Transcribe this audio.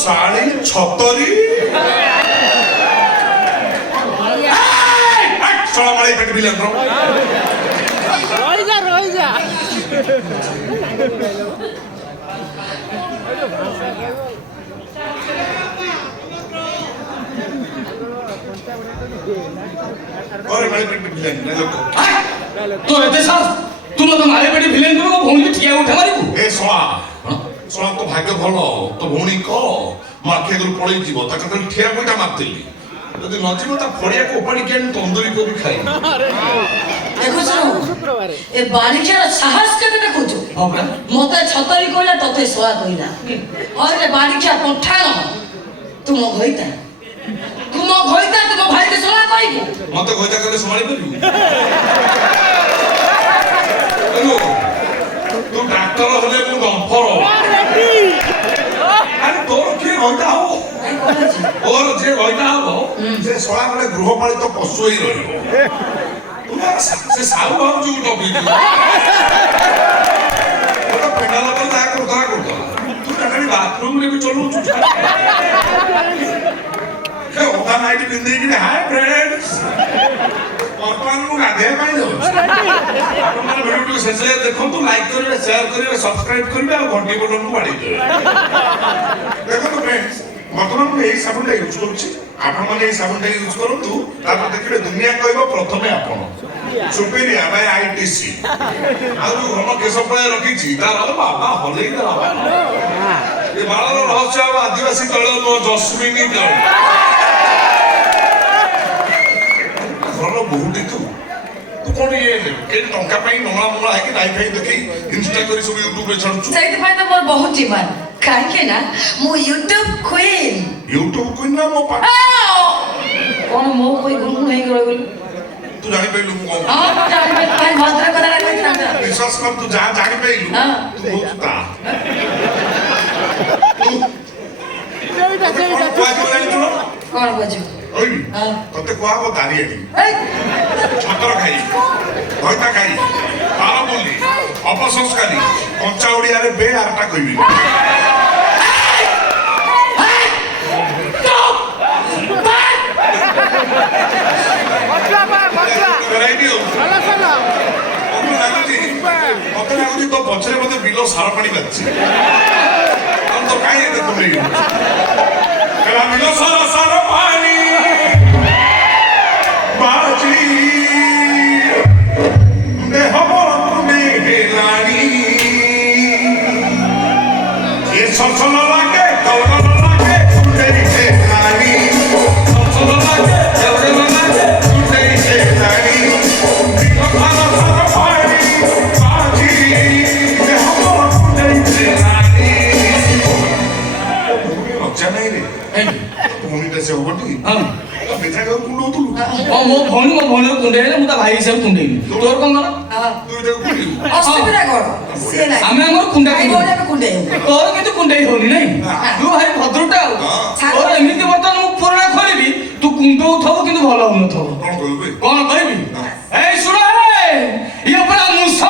ଶାଳୀ ଛତରୀ ଶଳା ମାଳି ପେଟ ବିଲେନ୍ଦ୍ର ରହିଯା ଘରେ ମାଳି ପେଟ ବିଲେନ୍ଦ୍ର ଲୋକ तो एते सास तू मत मारे पेटी भिलेन को भौणी ठिया उठा मारिबू ଏ ଶଳା ଶଳା ତ ଭାଗ୍ୟ ଭଲ ତ ଭଉଣୀ କହ ମୋ ଆଖି ଆଗରୁ ପଳେଇ ଯିବ ତାକୁ ଖାଲି ଠିଆ ପଇଟା ମାରିଥିଲି ଯଦି ନ ଯିବ ତା ଫଡ଼ିଆକୁ ଓପାଡ଼ିକି ଆଣି ତନ୍ଦୁରୀ କରି ଖାଇବି ଦେଖୁଛୁ ଏ ବାଣିଜ୍ୟର ସାହସ କେତେ ଦେଖୁଛୁ ହଁ ପରା ମତେ ଛତରୀ କହିଲା ତତେ ଶଳା କହିଲା ହରେ ବାଣିଜ୍ୟ ପଠାଣ ତୁ ମୋ ଘଇତା ତୁ ମୋ ଭାଇকে ଶଳା କହିବୁ ମତେ ଘଇତା କଲେ ସମ୍ଭାଳି ପାରିବୁ ତୁ ଡାକ୍ତର ହେଲେ ମୁଁ ଡମ୍ଫର ଆରେ ତୋର କିଏ ଘଇତା ହବ ତୋର ଯିଏ ଘଇତା ହବ ସେ ଶଳା ଗୋଟେ ଗୃହପାଳିତ ପଶୁ ହେଇ ରହିବ ସେ ସାହୁ ଭାବୁଛୁ ଡବିଛୁ ପେଣ୍ଡାଲ କରି ତାହା କରୁଥିଲା ତୁ ତାକୁ ବାଥରୁମରେ ବି ଚଲଉଛୁ ଓଦା ନାଇଟ୍ ପିନ୍ଧିକିରି ହାଇ ଫ୍ରେଣ୍ଡସ୍ ବର୍ତ୍ତମାନ ମୁଁ ଗାଧେଇବା ପାଇଁ ଯାଉଛି ଆପଣମାନେ ଭିଡ଼ିଓଟିକୁ ଶେଷରେ ଦେଖନ୍ତୁ ଲାଇକ୍ କରିବେ ସେୟାର କରିବେ ସବସ୍କ୍ରାଇବ୍ କରିବେ ଆଉ ଘଣ୍ଟି ବଟନକୁ ବାଡ଼େଇ ଦେବେ ଦେଖନ୍ତୁ ଫ୍ରେଣ୍ଡସ୍ ବର୍ତ୍ତମାନ ମୁଁ ଏଇ ସାବୁନଟା ୟୁଜ୍ କରୁଛି ଆପଣମାନେ ଏଇ ସାବୁନଟା ୟୁଜ୍ କରନ୍ତୁ ତାପରେ ଦେଖିବେ ଦୁନିଆ କହିବ ପ୍ରଥମେ ଆପଣ ସୁପେରିଆ ବାଇ ITC ଆଉ ଯୋଉ ଘନ କେଶ ପ୍ରାୟ ରଖିଛି ତାର ବାବା ହଲେଇ ଦେଲା ଏ ବାଳର ରହସ୍ୟ ଆଉ ଆଦିବାସୀ ତୈଳ ନୁହଁ ଜସ୍ମିନୀ ତୈଳ ଘରର ବୋହୁଟି ତୁ କଣ ଇଏ କେତେ ଟଙ୍କା ପାଇଁ ନଙ୍ଗଳା ମଙ୍ଗଳା ହେଇକି ନାଇ ଫାଇ ଦେଖେଇ ଇନଷ୍ଟା କରି ସବୁ ୟୁଟ୍ୟୁବରେ ଛାଡୁଛୁ ସେଇଥିପାଇଁ ତ ମୋର ବହୁତ ଡିମାଣ୍ଡ କାହିଁକି ନା ମୁଁ ୟୁଟ୍ୟୁବ କୁଇନ୍ ନା ମୋ ପାଖ କଣ ମୋ କହି ଗୁଣଗୁଣ ହେଇକି ରହିଗଲୁ ତୁ ଜାଣିପାରିଲୁ ମୁଁ କଣ ହଁ ମୁଁ ଜାଣିପାରିଲି ଭାଇ ଭଦ୍ର କଥାଟା କହିଥିଲା ବିଶ୍ୱାସ କର ତୁ ଯାହା ଜାଣିପାରିଲୁ ତୁ ହଉଛୁ ତା କଣ ବୁଝୁ କହିବି ତତେ କୁହାହବ ଦାରିଆଣି ଛତର ଖାଇ ଘଇତା ଖାଇ ପାଳ ବୋଲି ଅପସଂସ୍କାରୀ କଞ୍ଚା ଓଡ଼ିଆରେ ବେ ଆରଟା କହିବି ମତେ ଲାଗୁଛି ତୋ ପଛରେ ମତେ ବିଲ ସାର ପାଣି ବାଜିଛି ତ କାହିଁ ଏତେ କୁଣ୍ଡେଇ ବିଲ ସାର ପାଣି ବାଜି ଦେହ କୁଣ୍ଡେଇ ହେଲାଣି ଏ ସସଲ ଲାଗେ ଦୌଡ଼ ଲାଗେ କୁଣ୍ଡେଇ ହେଲାଣି ସସଲ ଲାଗେ ଦୌଡ଼ ଲାଗେ କୁଣ୍ଡେଇ ହେଲାଣି ବିଲ ସାର ପାଣି ବାଜି ଦେହ କୁଣ୍ଡେଇ ହେଲାଣି ଲଜ୍ଜା ନାହିଁ ରେ ଭଉଣୀଟା ସେ ହବଟି ବେଚା କାହାକୁ କୁଣ୍ଡଉଥିଲୁ ମୋ ଭଉଣୀର କୁଣ୍ଡେଇ ହେଲେ ମୁଁ ତା ଭାଇ ହିସାବରେ କୁଣ୍ଡେଇବି ତୋର କଣ କର ତୁ ଏଟାକୁ କୁଣ୍ଡେଇବୁ ଅସୁବିଧା କଣ ସିଏ ନାହିଁ ଆମେ ଆମର କୁଣ୍ଡେଇ କୁଣ୍ଡେଇ ତୋର କିନ୍ତୁ କୁଣ୍ଡେଇ ହଉନି ନାଇଁ ତୁ ଭାଇ ଭଦ୍ରଟା ଆଉ ତୋର ଏମିତି ବର୍ତ୍ତମାନ ମୁଁ ପୁରୁଣା ଖୋଲିବି ତୁ କୁଣ୍ଡଉଥବୁ କିନ୍ତୁ ଭଲ ହଉନଥିବ କଣ କହିବୁ କଣ କହିବି ଏଇ ଶୁଣ ଇଏ ପୁରା ମୁସ